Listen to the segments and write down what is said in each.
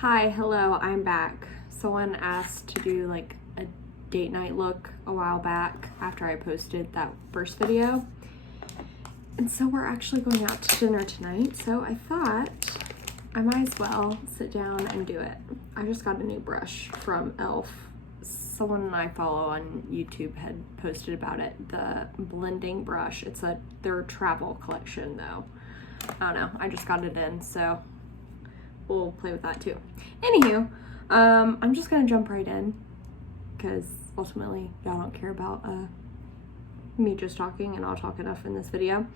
Hi, hello, I'm back. Someone asked to do like a date night look a while back after I posted that first video. And so we're actually going out to dinner tonight, so I thought I might as well sit down and do it. I just got a new brush from e.l.f. Someone I follow on YouTube had posted about it, the blending brush. It's their travel collection though. I don't know, I just got it in, so we'll play with that too. Anywho, I'm just gonna jump right in because ultimately y'all don't care about me just talking, and I'll talk enough in this video.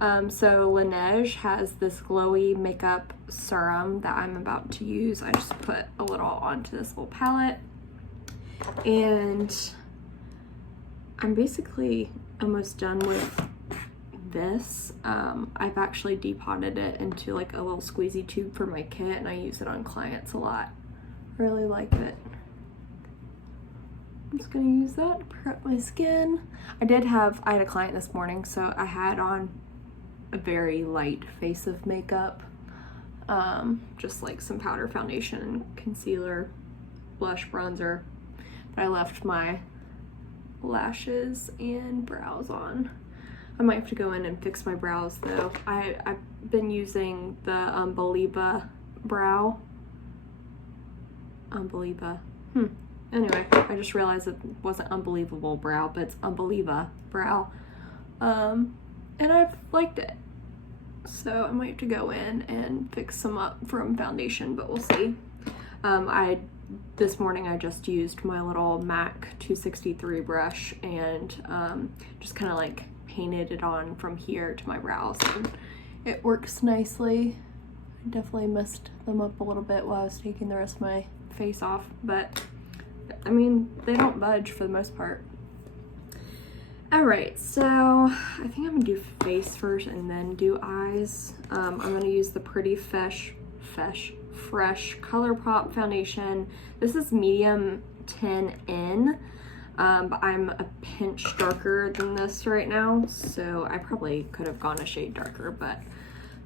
So Laneige has this glowy makeup serum that I'm about to use. I just put a little onto this little palette, and I'm basically almost done with this. I've actually depotted it into like a little squeezy tube for my kit, and I use it on clients a lot. Really like it. I'm just gonna use that to prep my skin. I had a client this morning, so I had on a very light face of makeup. Just like some powder, foundation, concealer, blush, bronzer. But I left my lashes and brows on. I might have to go in and fix my brows though. I've been using the Unbeliava brow. Unbeliava. Anyway, I just realized it wasn't Unbelievable brow, but it's Unbeliava brow. And I've liked it. So I might have to go in and fix some up from foundation, but we'll see. This morning I just used my little MAC 263 brush and just kind of like painted it on from here to my brows, and it works nicely. I definitely messed them up a little bit while I was taking the rest of my face off, but I mean, they don't budge for the most part. Alright, so I think I'm gonna do face first and then do eyes. I'm gonna use the Pretty Fresh Colourpop foundation. This is medium 10N. But I'm a pinch darker than this right now, so I probably could have gone a shade darker, but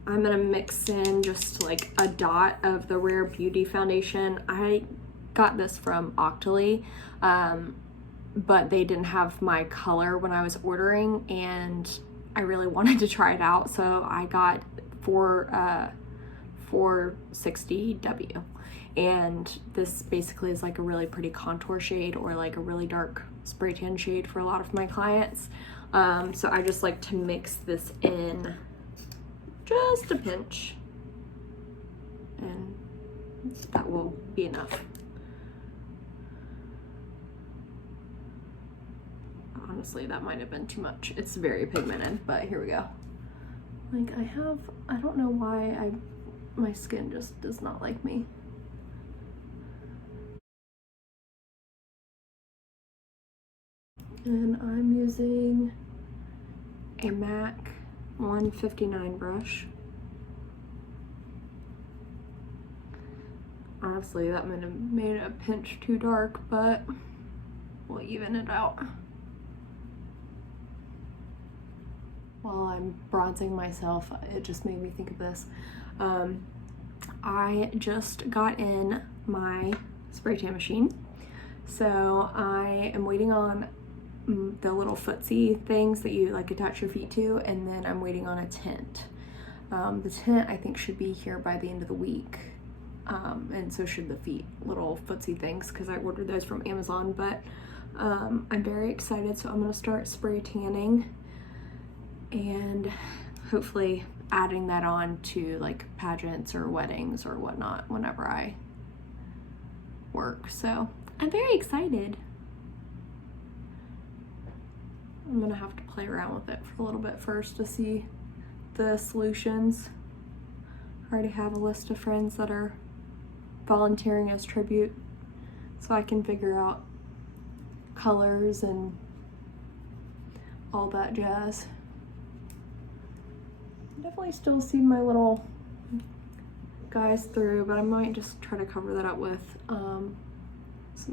I'm gonna mix in just like a dot of the Rare Beauty foundation. I got this from Octoly, but they didn't have my color when I was ordering, and I really wanted to try it out, so I got 460W. And this basically is like a really pretty contour shade or like a really dark spray tan shade for a lot of my clients. So I just like to mix this in just a pinch, and that will be enough. Honestly, that might have been too much. It's very pigmented, but here we go. Like I don't know why my skin just does not like me. And I'm using a MAC 159 brush. Honestly, that might have made it a pinch too dark, but we'll even it out. While I'm bronzing myself, it just made me think of this. I just got in my spray tan machine, so I am waiting on the little footsie things that you like attach your feet to, and then I'm waiting on a tint. The tint I think should be here by the end of the week, and so should the feet little footsie things, because I ordered those from Amazon. But I'm very excited, so I'm gonna start spray tanning and hopefully adding that on to like pageants or weddings or whatnot whenever I work. So I'm very excited. I'm gonna have to play around with it for a little bit first to see the solutions. I already have a list of friends that are volunteering as tribute, so I can figure out colors and all that jazz. I definitely still see my little guys through, but I might just try to cover that up with some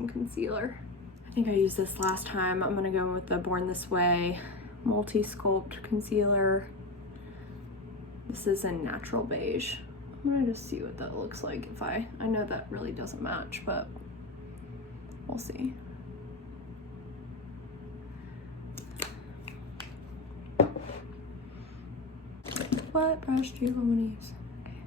concealer. I think I used this last time. I'm gonna go in with the Born This Way Multi Sculpt Concealer. This is in Natural Beige. I'm gonna just see what that looks like if I know that really doesn't match, but we'll see. What brush do you want to use? Okay.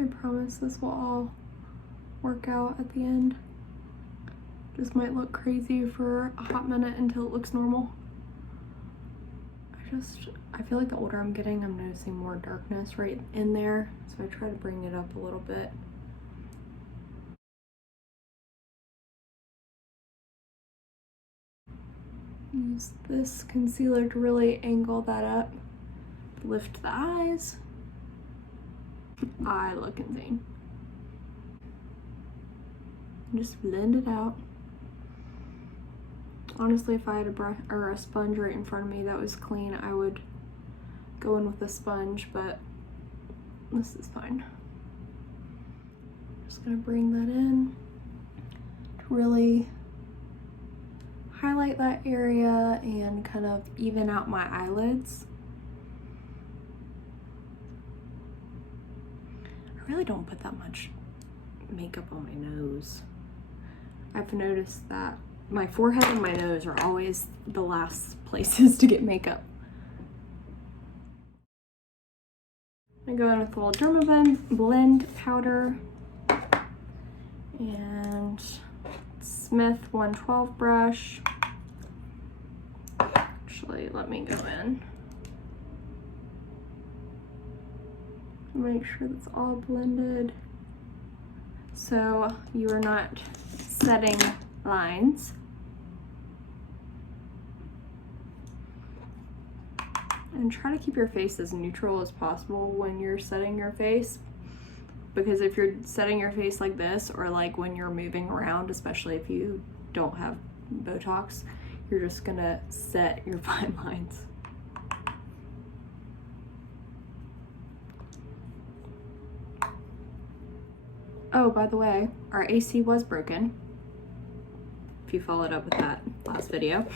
I promise this will all work out at the end. Just might look crazy for a hot minute until it looks normal. I feel like the older I'm getting, I'm noticing more darkness right in there, so I try to bring it up a little bit. Use this concealer to really angle that up, lift the eyes. I look insane. Just blend it out. Honestly, if I had a brush or a sponge right in front of me that was clean, I would go in with a sponge, but this is fine. Just gonna bring that in to really highlight that area and kind of even out my eyelids. I really don't put that much makeup on my nose. I've noticed that my forehead and my nose are always the last places to get makeup. I'm gonna go in with a little Dermablend powder and Smith 112 brush. Actually, let me go in. Make sure that's all blended so you are not setting lines. And try to keep your face as neutral as possible when you're setting your face, because if you're setting your face like this, or like when you're moving around, especially if you don't have Botox, you're just gonna set your fine lines. Oh, by the way, our AC was broken, if you followed up with that last video.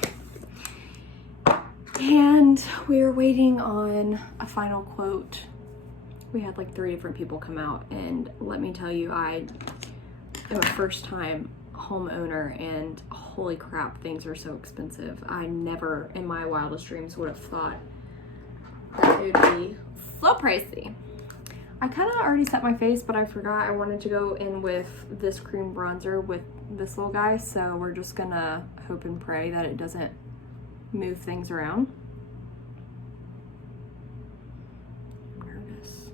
And we're waiting on a final quote. We had like 3 different people come out, and let me tell you, I am a first-time homeowner, and holy crap, things are so expensive. I never in my wildest dreams would have thought that it would be so pricey. I kind of already set my face, but I forgot I wanted to go in with this cream bronzer with this little guy, so we're just gonna hope and pray that it doesn't move things around. I'm nervous.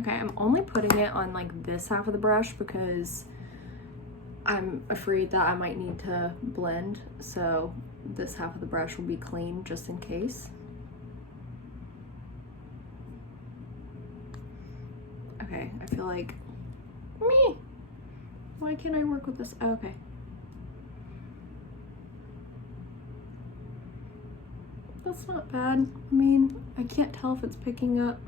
Okay, I'm only putting it on like this half of the brush because I'm afraid that I might need to blend, so this half of the brush will be clean just in case. Okay, I feel like, why can't I work with this? Oh, okay. That's not bad. I mean, I can't tell if it's picking up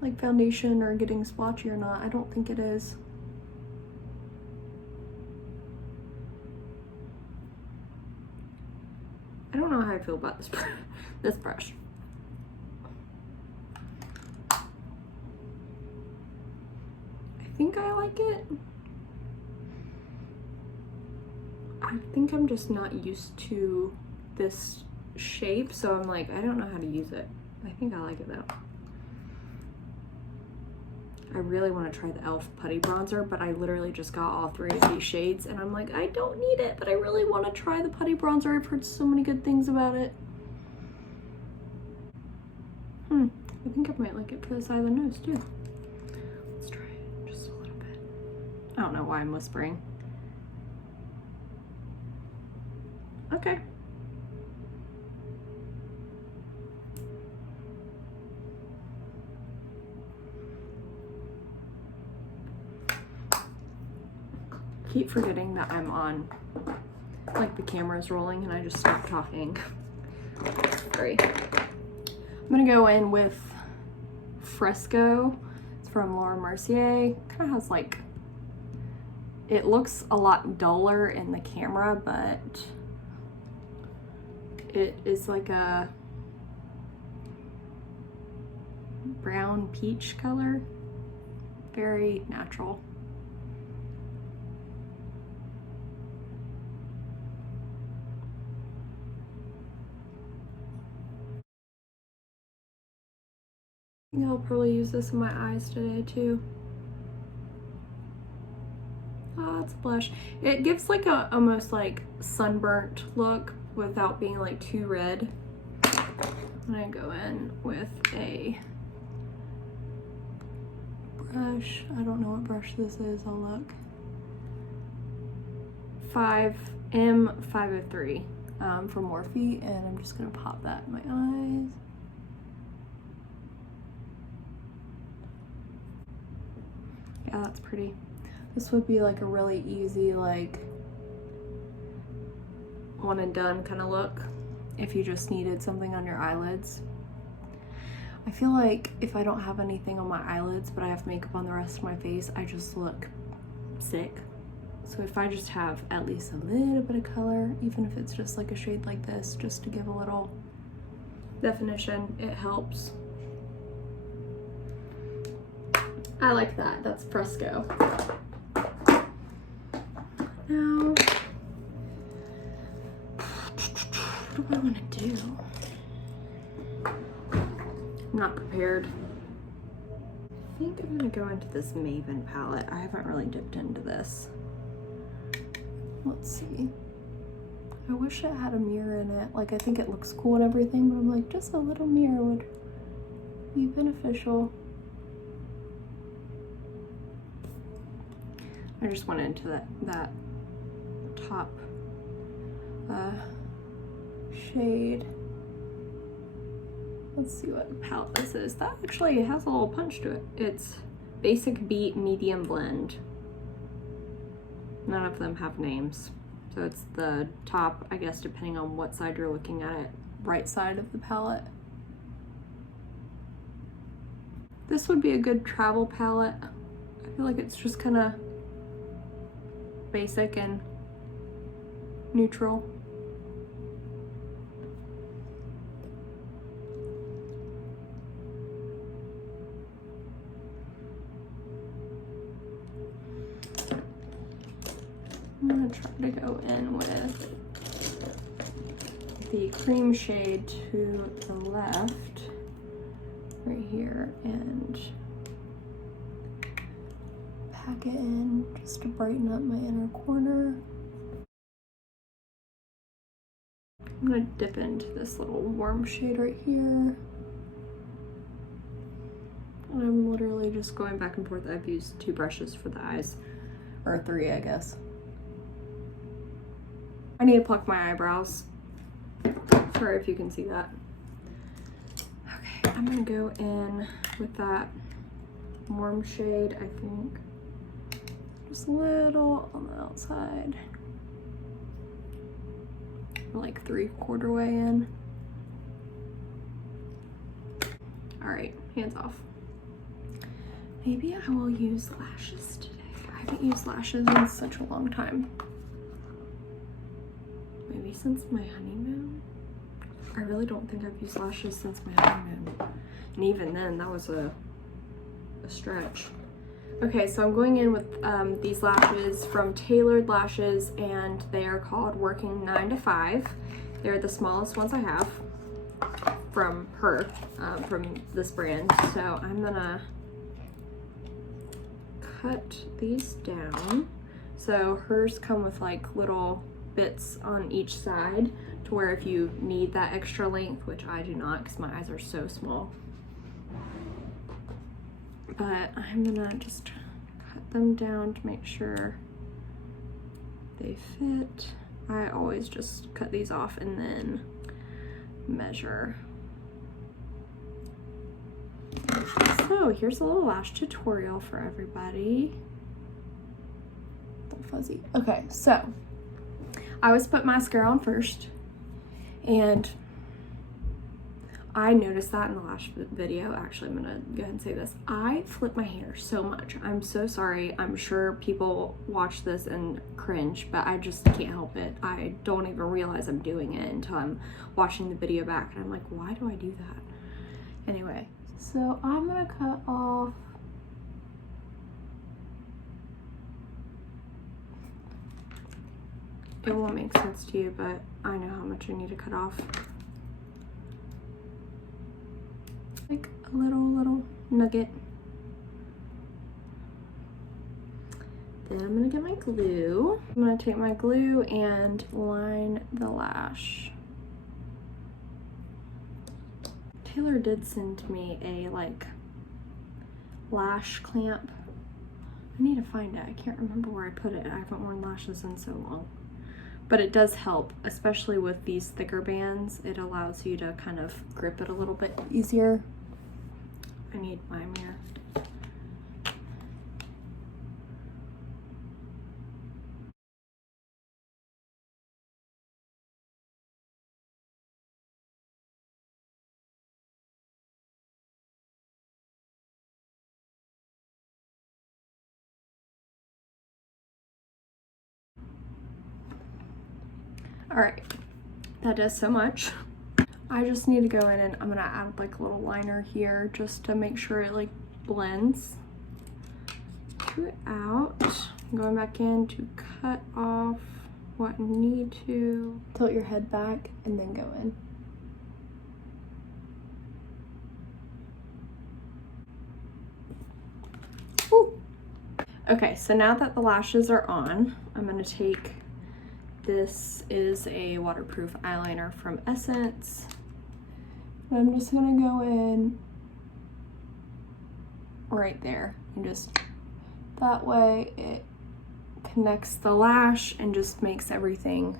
like foundation or getting splotchy or not. I don't think it is. I don't know how I feel about this this brush. I think I like it. I think I'm just not used to this shape, so I'm like, I don't know how to use it. I think I like it though. I really want to try the e.l.f. putty bronzer, but I literally just got all 3 of these shades and I'm like, I don't need it, but I really want to try the putty bronzer. I've heard so many good things about it. I think I might like it for the side of the nose too. Let's try it just a little bit. I don't know why I'm whispering. Okay. Keep forgetting that I'm on, like the camera's rolling and I just stopped talking. Sorry. I'm gonna go in with Fresco. It's from Mercier. Kind of has like, It looks a lot duller in the camera, but it is like a brown peach color. Very natural. I think I'll probably use this in my eyes today too. Oh, it's a blush. It gives like a almost like sunburnt look without being like too red. I'm gonna go in with a brush. I don't know what brush this is. I'll look. M503 from Morphe, and I'm just gonna pop that in my eyes. Yeah, that's pretty. This would be like a really easy, like, one and done kind of look if you just needed something on your eyelids. I feel like if I don't have anything on my eyelids but I have makeup on the rest of my face, I just look sick. So if I just have at least a little bit of color, even if it's just like a shade like this, just to give a little definition, it helps. I like that. That's Fresco. Now, what do I want to do? I'm not prepared. I think I'm going to go into this Maven palette. I haven't really dipped into this. Let's see. I wish it had a mirror in it. Like, I think it looks cool and everything, but I'm like, just a little mirror would be beneficial. I just went into that top shade. Let's see what palette this is. That actually has a little punch to it. It's Basic Beat Medium Blend. None of them have names. So it's the top, I guess, depending on what side you're looking at it, right side of the palette. This would be a good travel palette. I feel like it's just kind of basic and neutral. I'm gonna try to go in with the cream shade to the left, right here, and pack it in just to brighten up my inner corner. I'm gonna dip into this little warm shade right here. And I'm literally just going back and forth. I've used 2 brushes for the eyes, or 3, I guess. I need to pluck my eyebrows. Sorry if you can see that. Okay, I'm gonna go in with that warm shade, I think. Just a little on the outside. Like 3/4 way in. All right, hands off. Maybe I will use lashes today. I haven't used lashes in such a long time. Maybe since my honeymoon. I really don't think I've used lashes since my honeymoon. And even then, that was a stretch. Okay, so I'm going in with these lashes from Tailored Lashes, and they are called Working 9 to 5. They're the smallest ones I have from her, from this brand. So I'm gonna cut these down. So hers come with like little bits on each side to where if you need that extra length, which I do not because my eyes are so small. But I'm gonna just cut them down to make sure they fit. I always just cut these off and then measure. So here's a little lash tutorial for everybody. A little fuzzy. Okay, so I always put mascara on first, and I noticed that in the Lash video. Actually, I'm gonna go ahead and say this. I flip my hair so much. I'm so sorry. I'm sure people watch this and cringe, but I just can't help it. I don't even realize I'm doing it until I'm watching the video back and I'm like, why do I do that? Anyway, so I'm gonna cut off it won't make sense to you, but I know how much I need to cut off. Like a little nugget. Then I'm gonna get my glue. I'm gonna take my glue and line the lash. Taylor did send me a like lash clamp. I need to find it. I can't remember where I put it. I haven't worn lashes in so long. But it does help, especially with these thicker bands. It allows you to kind of grip it a little bit easier. I need my mirror. All right, that does so much. I just need to go in and I'm gonna add like a little liner here just to make sure it like blends throughout. I'm going back in to cut off what I need to. Tilt your head back and then go in. Woo. Okay, so now that the lashes are on, I'm gonna take, this is a waterproof eyeliner from Essence. I'm just gonna go in right there and just, that way it connects the lash and just makes everything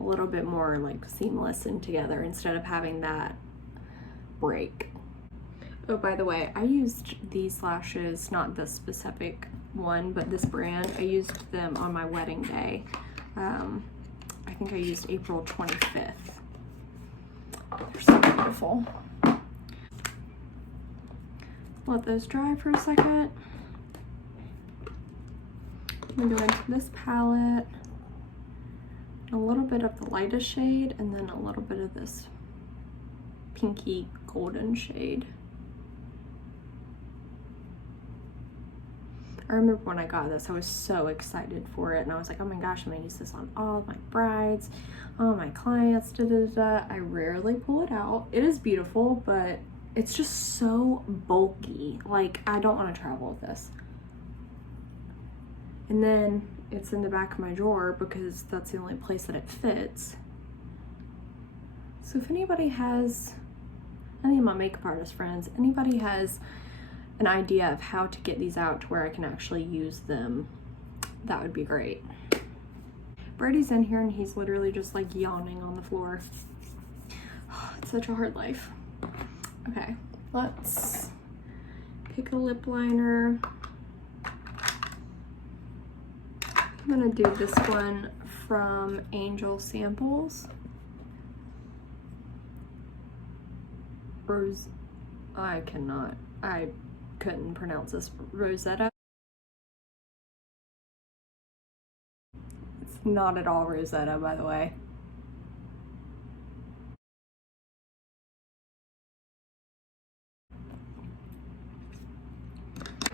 a little bit more like seamless and together instead of having that break. Oh, by the way, I used these lashes, not this specific one, but this brand. I used them on my wedding day. I think I used April 25th. They're so beautiful. Let those dry for a second. I'm gonna go into this palette, a little bit of the lightest shade, and then a little bit of this pinky golden shade. I remember when I got this, I was so excited for it, and I was like, oh my gosh, I'm gonna use this on all of my brides, all my clients, da da da. I rarely pull it out. It is beautiful, but it's just so bulky. Like, I don't want to travel with this. And then it's in the back of my drawer because that's the only place that it fits. So if anybody has, any of my makeup artist friends, anybody has an idea of how to get these out to where I can actually use them, that would be great. Brady's in here and he's literally just like yawning on the floor. It's such a hard life. Okay, let's pick a lip liner. I'm gonna do this one from Angel Samples. I couldn't pronounce this. Rosetta. It's not at all Rosetta, by the way.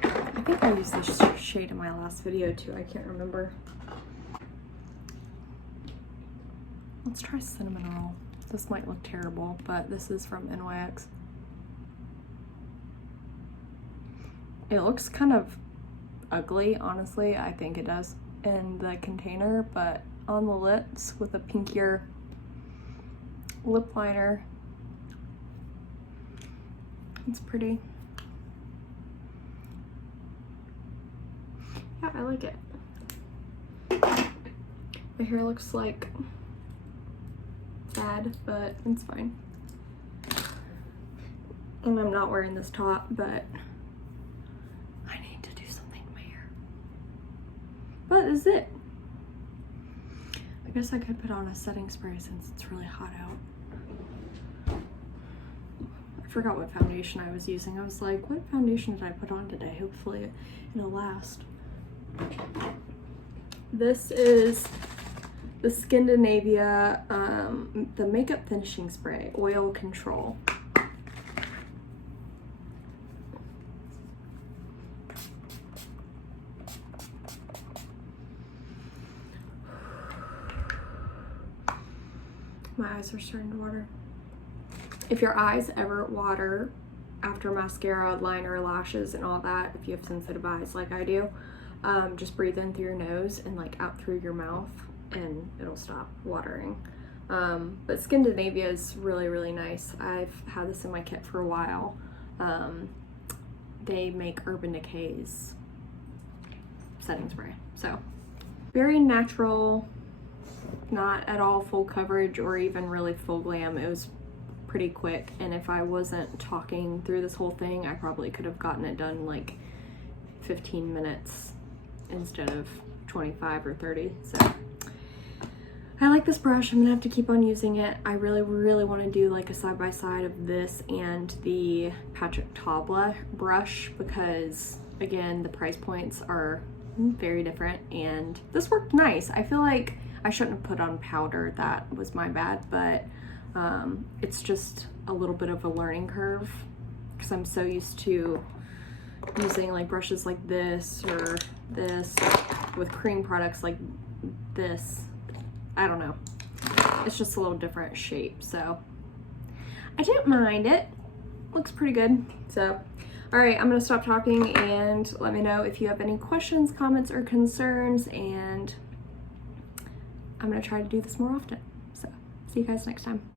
I think I used this shade in my last video too, I can't remember. Let's try Cinnamon Roll. This might look terrible, but this is from NYX. It looks kind of ugly, honestly. I think it does in the container, but on the lips with a pinkier lip liner, it's pretty. Yeah, I like it. My hair looks like bad, but it's fine. And I'm not wearing this top, but I need to do something to my hair. But this is it. I guess I could put on a setting spray since it's really hot out. forgot what foundation I was using. I was like, what foundation did I put on today? Hopefully it'll last. This is the Scandinavia, the Makeup Finishing Spray, Oil Control. My eyes are starting to water. If your eyes ever water after mascara, liner, lashes, and all that, if you have sensitive eyes like I do, just breathe in through your nose and like out through your mouth and it'll stop watering. But Scandinavia is really, really nice. I've had this in my kit for a while. They make Urban Decay's setting spray. So very natural, not at all full coverage or even really full glam. It was pretty quick, and if I wasn't talking through this whole thing, I probably could have gotten it done like 15 minutes instead of 25 or 30. So I like this brush. I'm gonna have to keep on using it. I really, really want to do like a side-by-side of this and the Patrick Ta brush because, again, the price points are very different, and this worked nice. I feel like I shouldn't have put on powder. That was my bad, but it's just a little bit of a learning curve because I'm so used to using like brushes like this or this with cream products like this. I don't know. It's just a little different shape, so I didn't mind it. Looks pretty good. So, all right, I'm gonna stop talking and let me know if you have any questions, comments, or concerns, and I'm gonna try to do this more often. So, see you guys next time.